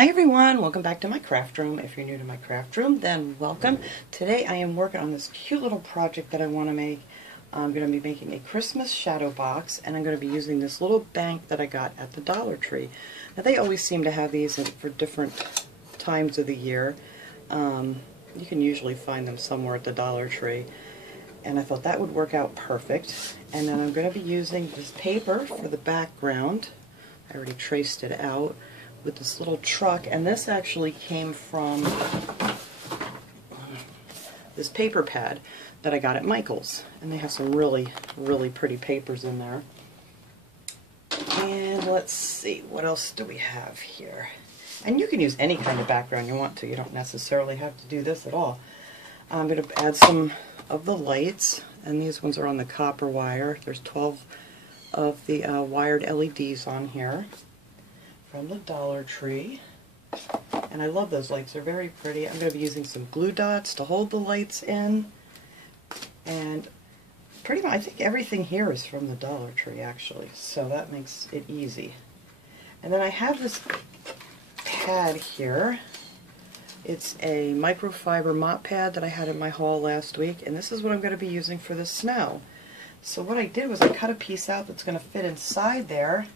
Hi everyone, welcome back to my craft room. If you're new to my craft room, then welcome. Today I am working on this cute little project that I want to make. I'm going to be making a Christmas shadow box, and I'm going to be using this little bank that I got at the Dollar Tree. Now they always seem to have these for different times of the year. You can usually find them somewhere at the Dollar Tree, and I thought that would work out perfect. And then I'm going to be using this paper for the background. I already traced it out with this little truck, and this actually came from this paper pad that I got at Michael's, and they have some really pretty papers in there. And let's see, what else do we have here? And you can use any kind of background you want to. You don't necessarily have to do this at all. I'm going to add some of the lights, and these ones are on the copper wire. There's 12 of the wired LEDs on here from the Dollar Tree, and I love those lights. They're very pretty. I'm going to be using some glue dots to hold the lights in, and pretty much I think everything here is from the Dollar Tree actually, so that makes it easy. And then I have this pad here. It's a microfiber mop pad that I had in my haul last week, and this is what I'm going to be using for the snow. So what I did was I cut a piece out that's going to fit inside there,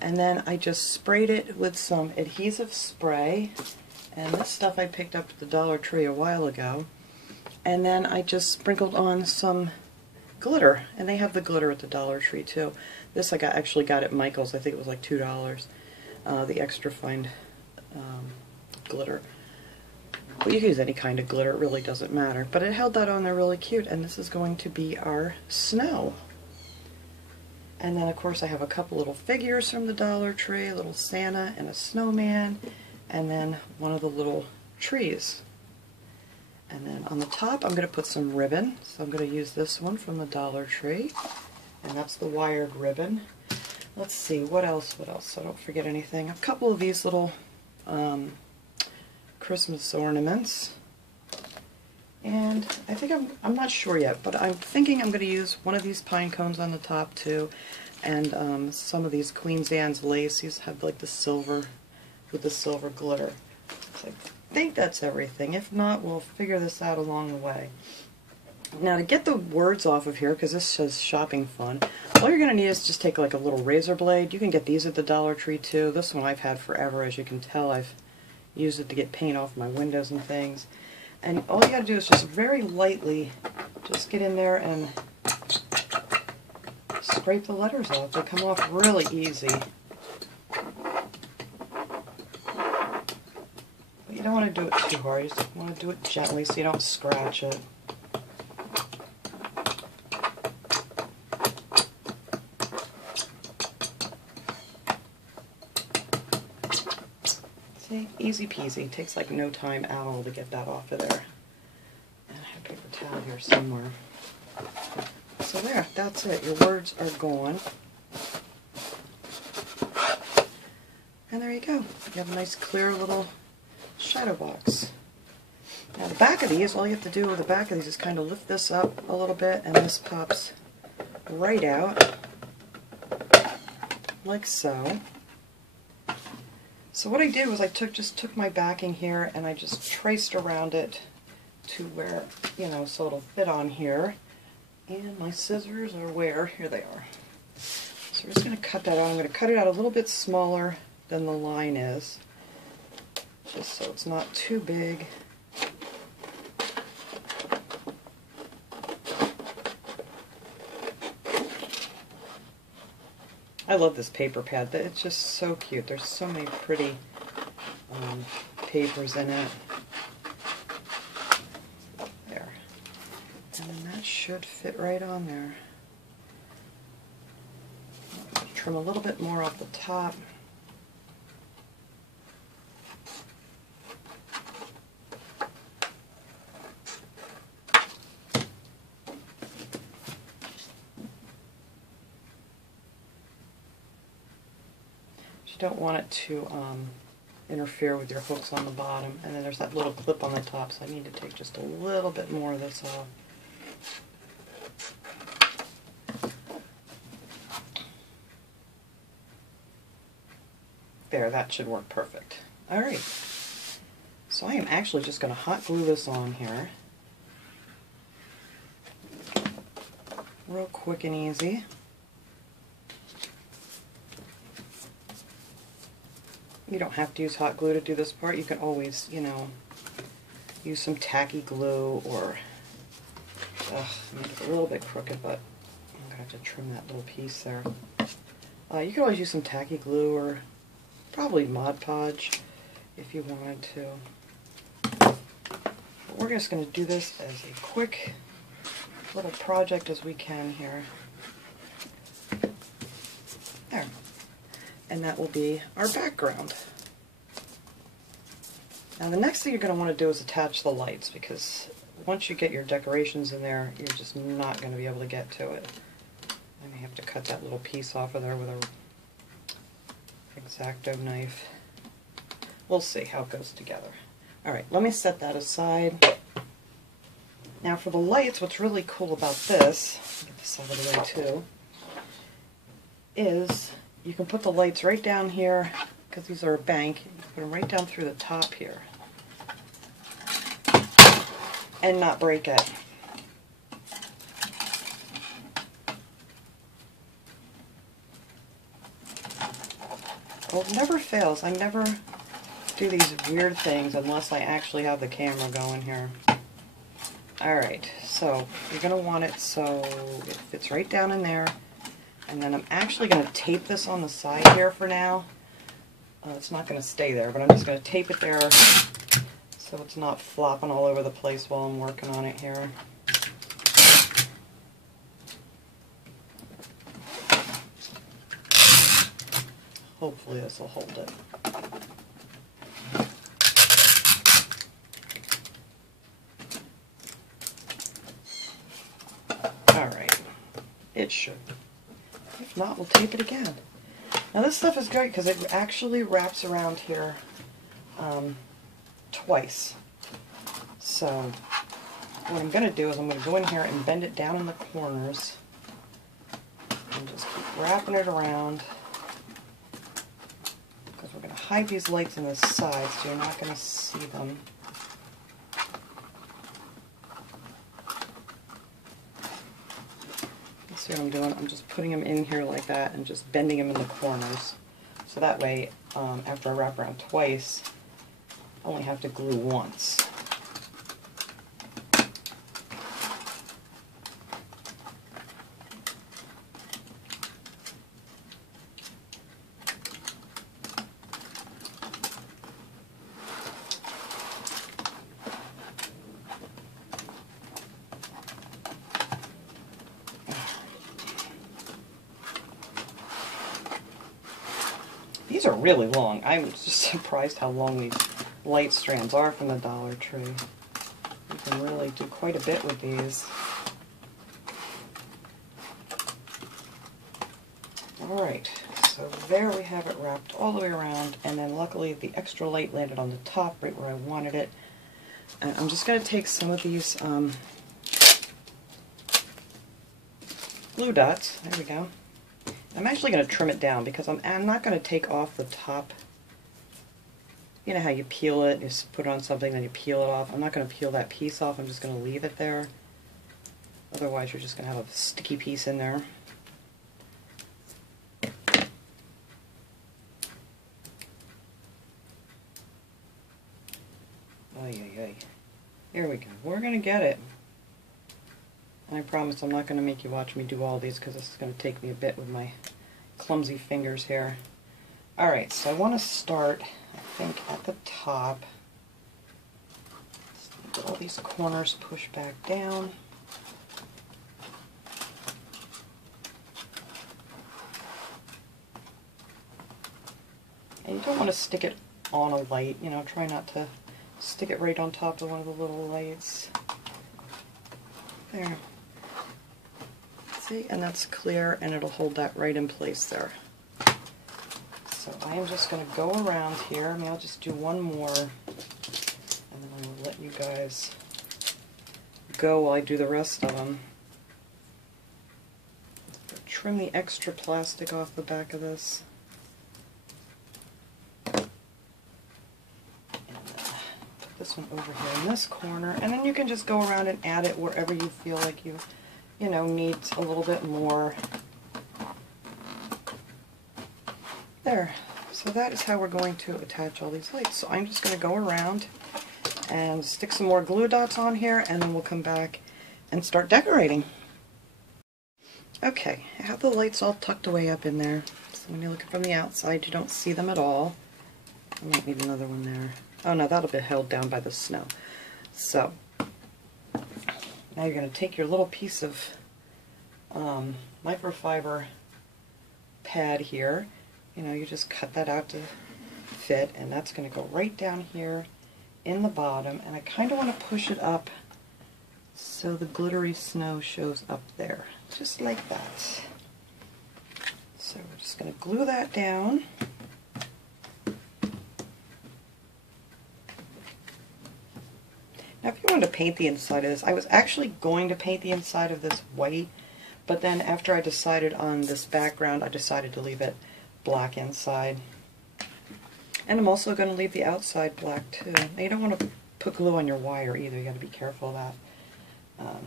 and then I just sprayed it with some adhesive spray, and this stuff I picked up at the Dollar Tree a while ago, and then I just sprinkled on some glitter, and they have the glitter at the Dollar Tree too. This I actually got at Michael's. I think it was like $2, the extra fine glitter. But you can use any kind of glitter, it really doesn't matter. But it held that on there really cute, and this is going to be our snow. And then of course I have a couple little figures from the Dollar Tree, a little Santa and a snowman, and then one of the little trees. And then on the top I'm going to put some ribbon, so I'm going to use this one from the Dollar Tree, and that's the wired ribbon. Let's see, what else, so I don't forget anything. A couple of these little Christmas ornaments. And I think I'm not sure yet, but I'm thinking I'm going to use one of these pine cones on the top too, and some of these Queen Anne's lace. These have like the silver with the silver glitter. So I think that's everything. If not, we'll figure this out along the way. Now to get the words off of here, because this says shopping fun, all you're going to need is just take like a little razor blade. You can get these at the Dollar Tree too. This one I've had forever, as you can tell. I've used it to get paint off my windows and things. And all you gotta do is just very lightly just get in there and scrape the letters off. They come off really easy. But you don't want to do it too hard. You just want to do it gently so you don't scratch it. See? Easy peasy. It takes like no time at all to get that off of there. And I have a paper towel here somewhere. So there, that's it. Your words are gone. And there you go. You have a nice clear little shadow box. Now the back of these, all you have to do with the back of these is kind of lift this up a little bit, and this pops right out like so. So what I did was I just took my backing here and I just traced around it to where, you know, so it'll fit on here. And my scissors are where? Here they are. So we're just going to cut that out. I'm going to cut it out a little bit smaller than the line is, just so it's not too big. I love this paper pad. It's just so cute. There's so many pretty papers in it. There. And then that should fit right on there. Trim a little bit more off the top. Don't want it to interfere with your hooks on the bottom, and then there's that little clip on the top, so I need to take just a little bit more of this off. There, that should work perfect. Alright, so I am actually just going to hot glue this on here. Real quick and easy. You don't have to use hot glue to do this part. You can always, you know, use some tacky glue or, make it a little bit crooked, but I'm going to have to trim that little piece there. You can always use some tacky glue or probably Mod Podge if you wanted to. But we're just going to do this as a quick little project as we can here. There. And that will be our background. Now the next thing you're going to want to do is attach the lights, because once you get your decorations in there, you're just not going to be able to get to it. I may have to cut that little piece off of there with a X-Acto knife. We'll see how it goes together. Alright, let me set that aside. Now for the lights, what's really cool about this, get this out of the way too, is you can put the lights right down here, because these are a bank, you can put them right down through the top here and not break it. Well, it never fails. I never do these weird things unless I actually have the camera going here. Alright, so you're going to want it so it fits right down in there. And then I'm actually going to tape this on the side here for now. It's not going to stay there, but I'm just going to tape it there so it's not flopping all over the place while I'm working on it here. Hopefully this will hold it. Alright, it should. If not, we'll tape it again. Now this stuff is great because it actually wraps around here twice. So what I'm going to do is I'm going to go in here and bend it down in the corners and just keep wrapping it around, because we're going to hide these lights on the sides so you're not going to see them. See what I'm doing? I'm just putting them in here like that and just bending them in the corners. So that way, after I wrap around twice, I only have to glue once. These are really long. I'm just surprised how long these light strands are from the Dollar Tree. You can really do quite a bit with these. Alright, so there we have it wrapped all the way around, and then luckily the extra light landed on the top right where I wanted it. And I'm just going to take some of these glue dots, there we go. I'm actually going to trim it down because I'm not going to take off the top. You know how you peel it, you just put it on something, then you peel it off. I'm not going to peel that piece off, I'm just going to leave it there. Otherwise you're just going to have a sticky piece in there. Ay. Here we go. We're going to get it. And I promise I'm not going to make you watch me do all these because this is going to take me a bit with my clumsy fingers here. Alright, so I want to start, I think, at the top. Get all these corners pushed back down. And you don't want to stick it on a light, you know, try not to stick it right on top of one of the little lights. There. See, and that's clear, and it'll hold that right in place there. So I am just going to go around here. I mean, I'll just do one more, and then I will let you guys go while I do the rest of them. Trim the extra plastic off the back of this. this one over here in this corner, and then you can just go around and add it wherever you feel like you needs a little bit more. There. So that is how we're going to attach all these lights. So I'm just going to go around and stick some more glue dots on here, and then we'll come back and start decorating. Okay, I have the lights all tucked away up in there. So when you're looking from the outside, you don't see them at all. I might need another one there. Oh no, that'll be held down by the snow. So, now you're going to take your little piece of microfiber pad here. You just cut that out to fit, and that's going to go right down here in the bottom, and I kind of want to push it up so the glittery snow shows up there, just like that. So we're just going to glue that down. Now if you wanted to paint the inside of this, I was actually going to paint the inside of this white, but then after I decided on this background, I decided to leave it black inside. And I'm also going to leave the outside black too. Now you don't want to put glue on your wire either, you got to be careful of that. And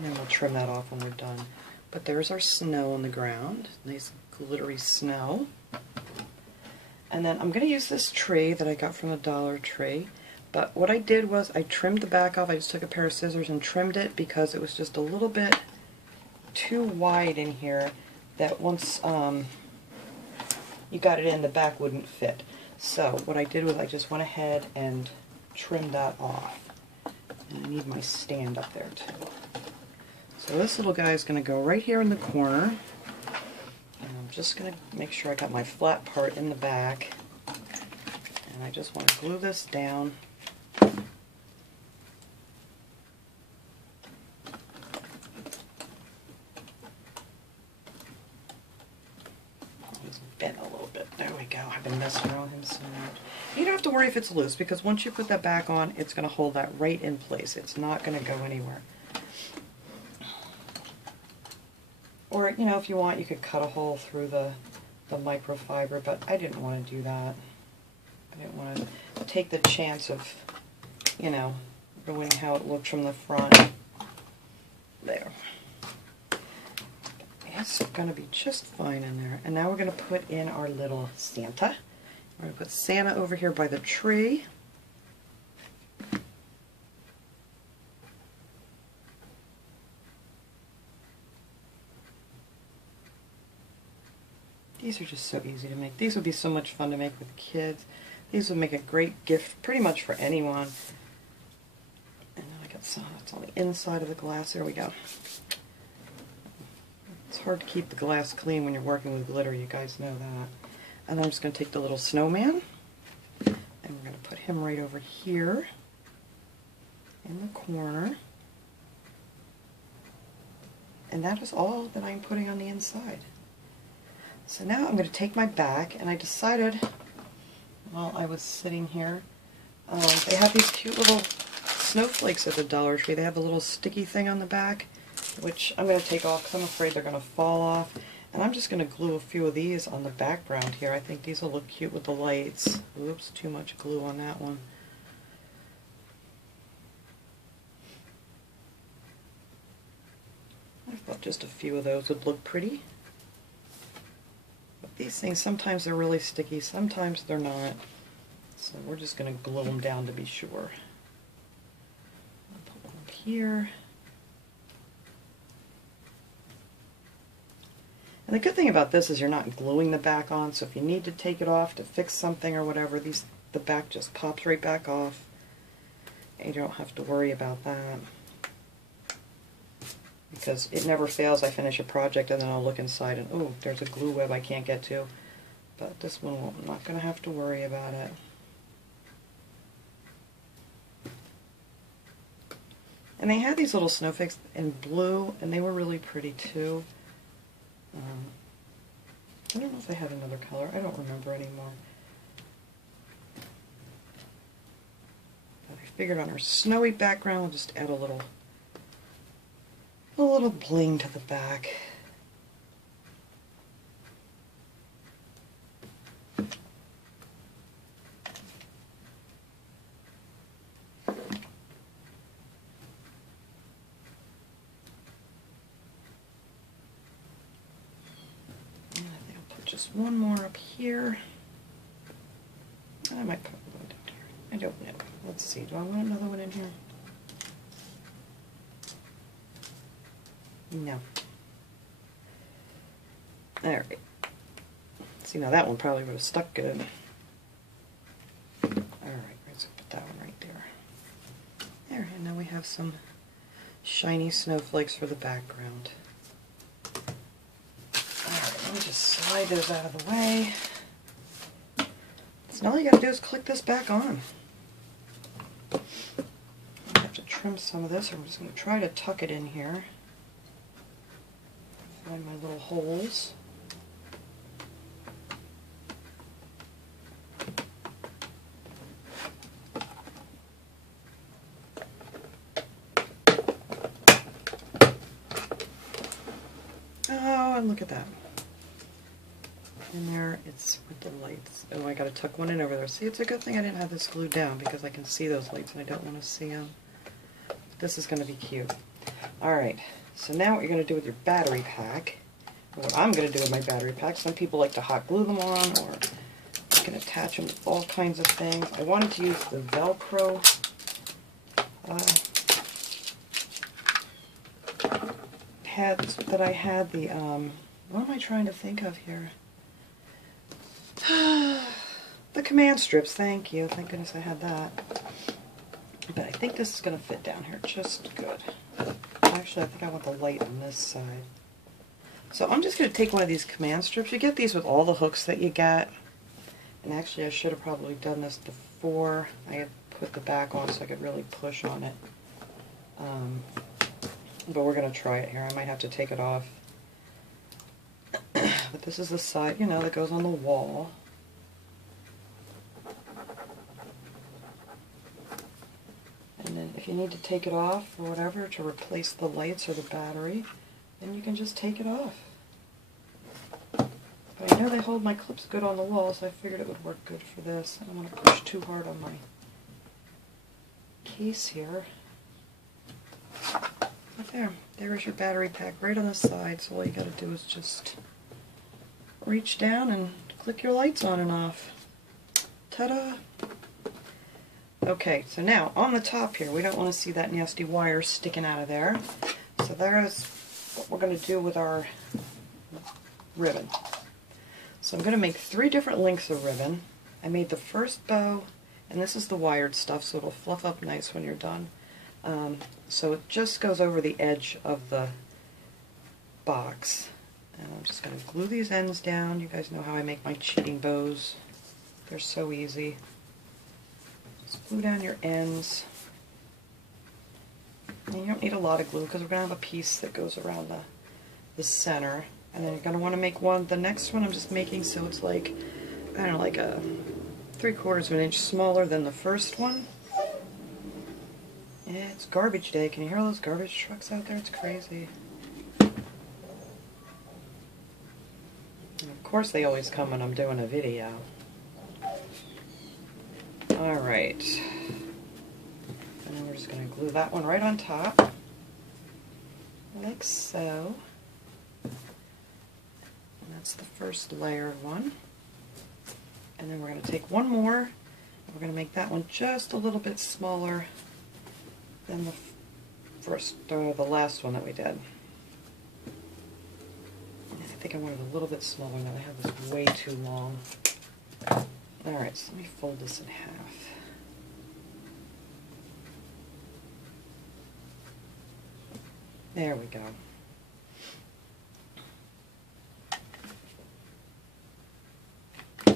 then we'll trim that off when we're done. But there's our snow on the ground, nice glittery snow. And then I'm going to use this tree that I got from the Dollar Tree. But what I did was I trimmed the back off. I just took a pair of scissors and trimmed it because it was just a little bit too wide in here, that once you got it in, the back wouldn't fit. So what I did was I just went ahead and trimmed that off. And I need my stand up there too. So this little guy is going to go right here in the corner. And I'm just going to make sure I got my flat part in the back. And I just want to glue this down. Bent a little bit. There we go. I've been messing around with him so much. You don't have to worry if it's loose, because once you put that back on, it's going to hold that right in place. It's not going to go anywhere. Or, if you want, you could cut a hole through the microfiber, but I didn't want to do that. I didn't want to take the chance of, ruining how it looked from the front. There. It's going to be just fine in there. And now we're going to put in our little Santa. We're going to put Santa over here by the tree. These are just so easy to make. These would be so much fun to make with kids. These would make a great gift pretty much for anyone. And then I got some that's on the inside of the glass. There we go. It's hard to keep the glass clean when you're working with glitter, you guys know that. And I'm just going to take the little snowman, and we're going to put him right over here in the corner. And that is all that I'm putting on the inside. So now I'm going to take my back, and I decided while I was sitting here, they have these cute little snowflakes at the Dollar Tree. They have a little sticky thing on the back, which I'm going to take off because I'm afraid they're going to fall off. And I'm just going to glue a few of these on the background here. I think these will look cute with the lights. Oops, too much glue on that one. I thought just a few of those would look pretty. But these things, sometimes they're really sticky, sometimes they're not. So we're just going to glue them down to be sure. I'll put one up here. And the good thing about this is you're not gluing the back on, so if you need to take it off to fix something or whatever, the back just pops right back off. And you don't have to worry about that. Because it never fails. I finish a project and then I'll look inside and, oh, there's a glue web I can't get to. But this one, I'm not going to have to worry about it. And they had these little snowflakes in blue, and they were really pretty too. I don't know if they had another color. I don't remember anymore. But I figured on our snowy background, we'll just add a little bling to the back. just one more up here. I might put one down here. I don't know. Let's see. Do I want another one in here? No. Alright. See, now that one probably would have stuck good. Alright, let's put that one right there. There, and now we have some shiny snowflakes for the background. Alright, let me just slide those out of the way. So now all you gotta do is click this back on. I have to trim some of this, or I'm just going to try to tuck it in here. Find my little holes. Oh, and look at that. In there, it's with the lights. Oh, I gotta tuck one in over there. See, it's a good thing I didn't have this glued down because I can see those lights and I don't want to see them. This is gonna be cute. Alright, so now what you're gonna do with your battery pack, or what I'm gonna do with my battery pack, some people like to hot glue them on, or you can attach them to all kinds of things. I wanted to use the Velcro pads that I had, the, what am I trying to think of here? The command strips, thank you. Thank goodness I had that. But I think this is going to fit down here just good. Actually, I think I want the light on this side. So I'm just going to take one of these command strips. You get these with all the hooks that you get. And actually, I should have probably done this before I had put the back on so I could really push on it. But we're going to try it here. I might have to take it off. But this is the side, you know, that goes on the wall. And then if you need to take it off or whatever to replace the lights or the battery, then you can just take it off. But I know they hold my clips good on the wall, so I figured it would work good for this. I don't want to push too hard on my case here. But there's your battery pack right on the side, so all you got to do is just reach down and click your lights on and off. Ta-da! Okay, so now on the top here, we don't want to see that nasty wire sticking out of there. So there's what we're going to do with our ribbon. So I'm going to make 3 different lengths of ribbon. I made the first bow, and this is the wired stuff, so it'll fluff up nice when you're done. So it just goes over the edge of the box. And I'm just going to glue these ends down. You guys know how I make my cheating bows. They're so easy. Just glue down your ends. And you don't need a lot of glue because we're going to have a piece that goes around the center. And then you're going to want to make one. The next one I'm just making so it's like, I don't know, like a 3/4 of an inch smaller than the first one. Yeah, it's garbage day. Can you hear all those garbage trucks out there? It's crazy. And of course they always come when I'm doing a video. Alright. And then we're just going to glue that one right on top. Like so. And that's the first layer one. And then we're going to take one more. And we're going to make that one just a little bit smaller than the last one that we did. I think I want it a little bit smaller now. I have this way too long. Alright, so let me fold this in half. There we go. A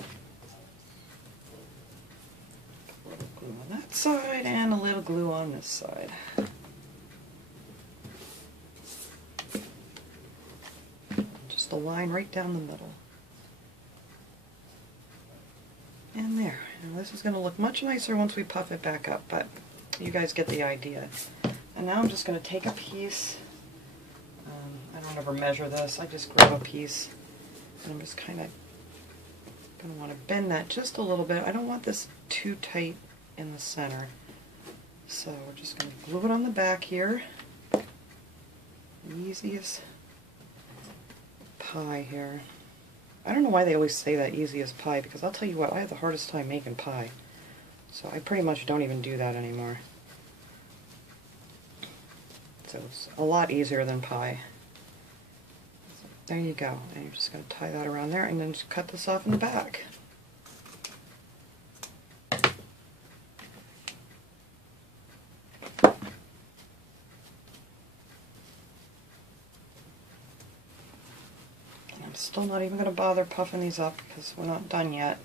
little glue on that side and a little glue on this side. Just a line right down the middle. And there. And this is going to look much nicer once we puff it back up, but you guys get the idea. And now I'm just going to take a piece. I don't ever measure this. I just grab a piece and I'm just kind of going to want to bend that just a little bit. I don't want this too tight in the center. So we're just going to glue it on the back here. Easy as pie here. I don't know why they always say that easy as pie, because I'll tell you what, I have the hardest time making pie. So I pretty much don't even do that anymore. So it's a lot easier than pie. So there you go. And you're just going to tie that around there and then just cut this off in the back. I'm still not even going to bother puffing these up because we're not done yet.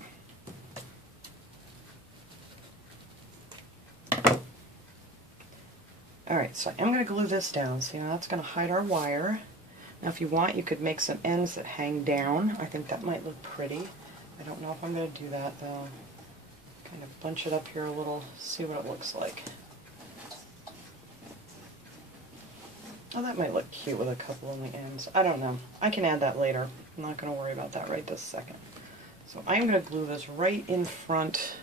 Alright, so I'm going to glue this down. So now that's going to hide our wire. Now if you want, you could make some ends that hang down. I think that might look pretty. I don't know if I'm going to do that though. Kind of bunch it up here a little, see what it looks like. Oh, that might look cute with a couple on the ends. I don't know. I can add that later. I'm not going to worry about that right this second. So I'm going to glue this right in front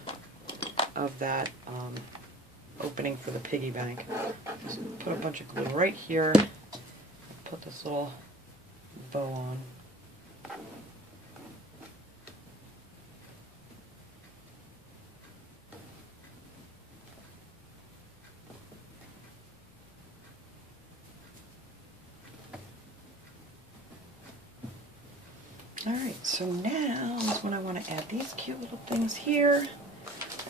of that opening for the piggy bank. Just put a bunch of glue right here. Put this little bow on. Alright, so now is when I want to add these cute little things here.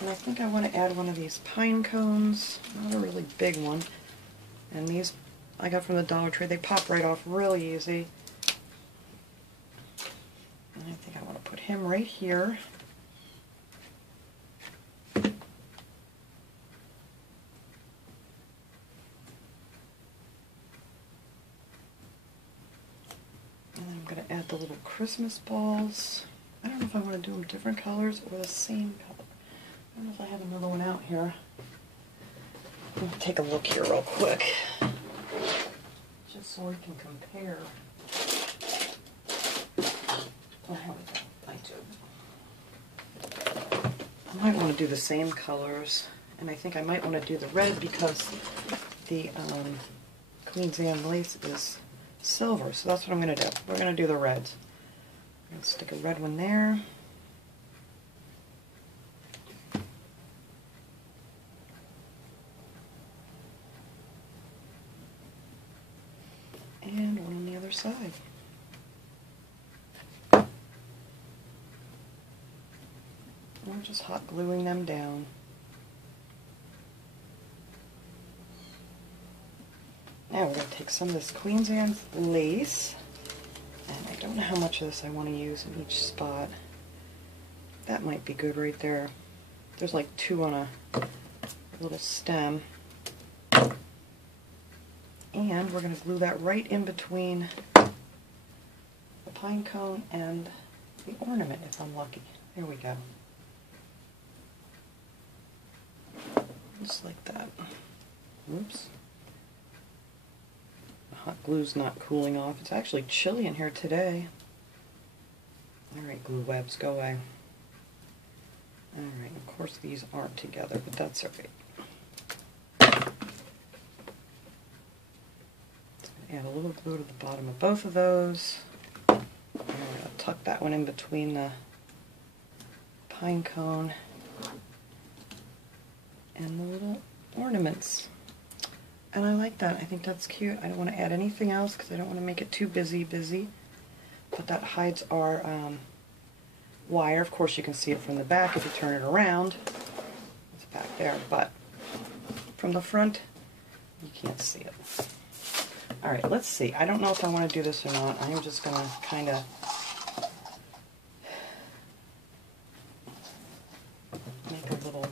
And I think I want to add one of these pine cones, not a really big one. And these I got from the Dollar Tree. They pop right off really easy. And I think I want to put him right here. And then I'm going to add the little Christmas balls. I don't know if I want to do them different colors or the same color. I don't know if I have another one out here. Let me take a look here real quick, just so we can compare. Oh, here we go. I do. I might want to do the same colors, and I think I might want to do the red because the Queen's Anne lace is silver, so that's what I'm going to do. We're going to do the reds. I'm going to stick a red one there. And one on the other side. We're just hot gluing them down. Now we're going to take some of this Queen's Anne lace, and I don't know how much of this I want to use in each spot. That might be good right there. There's like 2 on a little stem. And we're going to glue that right in between the pine cone and the ornament if I'm lucky. There we go. Just like that. Oops. The hot glue's not cooling off. It's actually chilly in here today. Alright, glue webs, go away. Alright, of course these aren't together, but that's alright. Add a little glue to the bottom of both of those. I'm going to tuck that one in between the pine cone and the little ornaments. And I like that. I think that's cute. I don't want to add anything else because I don't want to make it too busy. But that hides our wire. Of course you can see it from the back if you turn it around. It's back there, but from the front you can't see it. Alright, let's see. I don't know if I want to do this or not. I'm just going to kind of make a little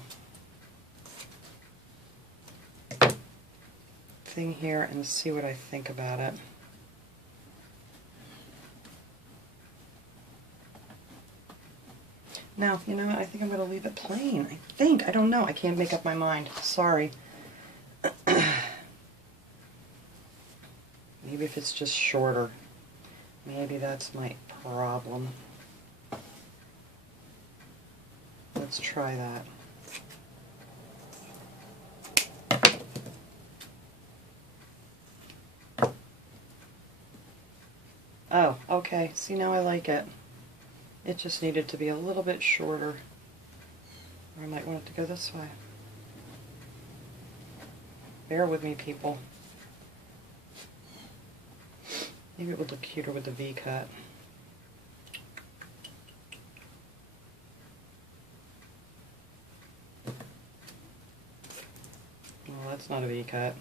thing here and see what I think about it. Now, you know what? I think I'm going to leave it plain. I don't know. I can't make up my mind. Sorry. Maybe if it's just shorter. Maybe that's my problem. Let's try that. Oh, okay. See, now I like it. It just needed to be a little bit shorter. Or I might want it to go this way. Bear with me, people. Maybe it would look cuter with the V-cut. Oh, that's not a V-cut.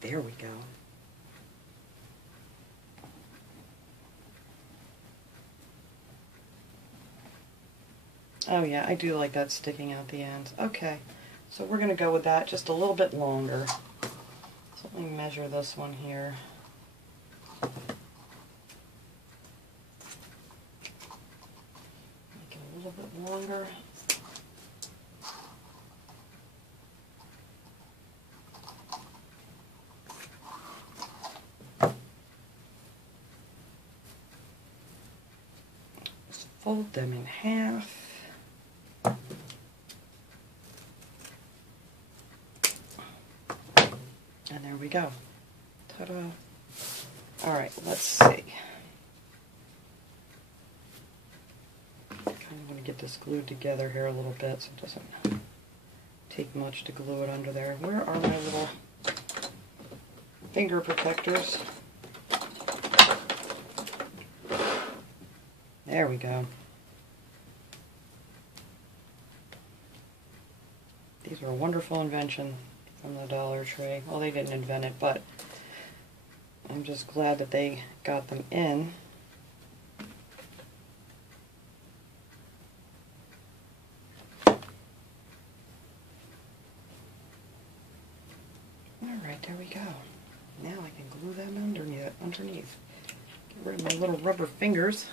There we go. Oh yeah, I do like that sticking out the ends. Okay, so we're going to go with that just a little bit longer. So let me measure this one here. Make it a little bit longer. Just fold them in half. And there we go. Ta-da. All right, let's see. I kind of want to get this glued together here a little bit so it doesn't take much to glue it under there. Where are my little finger protectors? There we go. These are a wonderful invention from the Dollar Tree. Well, they didn't invent it, but I'm just glad that they got them in. Alright, there we go. Now I can glue them underneath. Get rid of my little rubber fingers.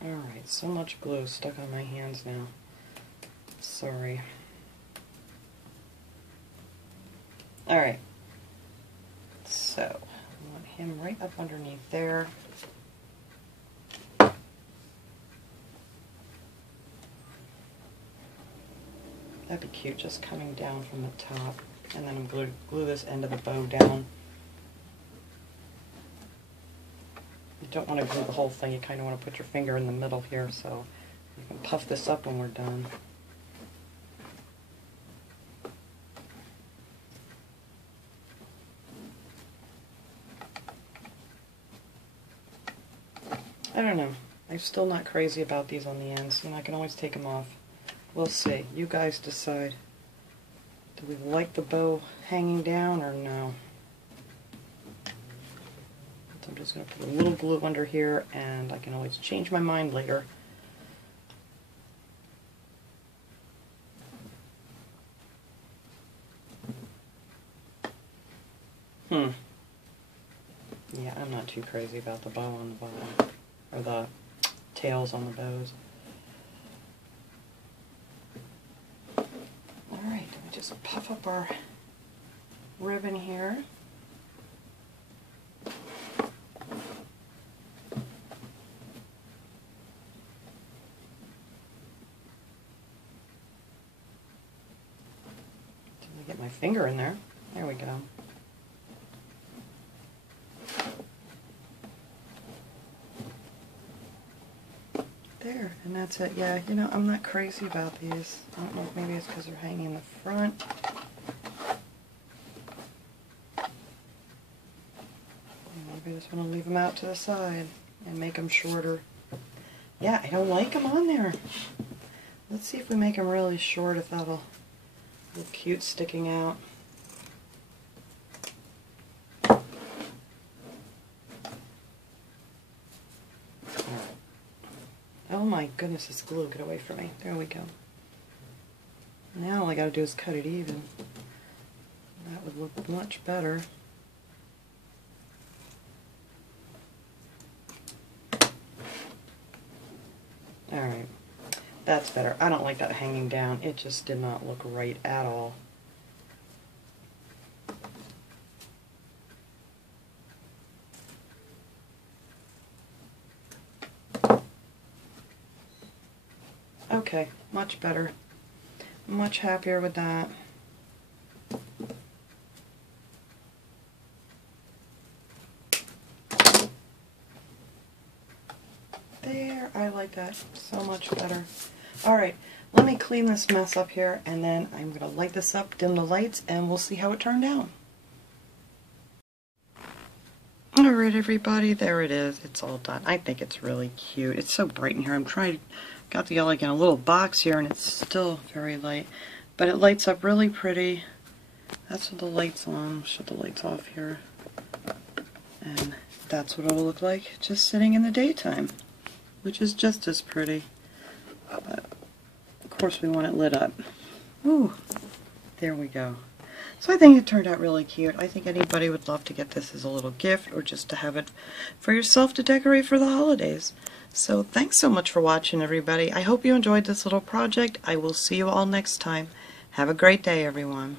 Alright, so much glue stuck on my hands now. Sorry. Alright, so I want him right up underneath there. That'd be cute, just coming down from the top. And then I'm going to glue this end of the bow down. You don't want to glue the whole thing, you kind of want to put your finger in the middle here so you can puff this up when we're done. I don't know. I'm still not crazy about these on the ends. You know, I can always take them off. We'll see. You guys decide. Do we like the bow hanging down or no? So I'm just going to put a little glue under here, and I can always change my mind later. Yeah, I'm not too crazy about the bow on the bottom, or the tails on the bows. Alright, we just puff up our ribbon here. Let me get my finger in there. There we go. There, and that's it. Yeah, you know, I'm not crazy about these. I don't know if maybe it's because they're hanging in the front. Maybe I just want to leave them out to the side and make them shorter. Yeah, I don't like them on there. Let's see if we make them really short, if that'll look cute sticking out. Oh my goodness, this glue, get away from me. There we go. Now all I gotta do is cut it even. That would look much better. Alright, that's better. I don't like that hanging down. It just did not look right at all. Okay, much better. much happier with that. There, I like that so much better. Alright, let me clean this mess up here, and then I'm going to light this up, dim the lights, and we'll see how it turned out. Alright everybody, there it is. It's all done. I think it's really cute. It's so bright in here. Got the like in a little box here, and it's still very light. But it lights up really pretty. That's what the light's on. Shut the lights off here. And that's what it'll look like just sitting in the daytime, which is just as pretty. But of course we want it lit up. Ooh, there we go. So I think it turned out really cute. I think anybody would love to get this as a little gift or just to have it for yourself to decorate for the holidays. So thanks so much for watching, everybody. I hope you enjoyed this little project. I will see you all next time. Have a great day, everyone.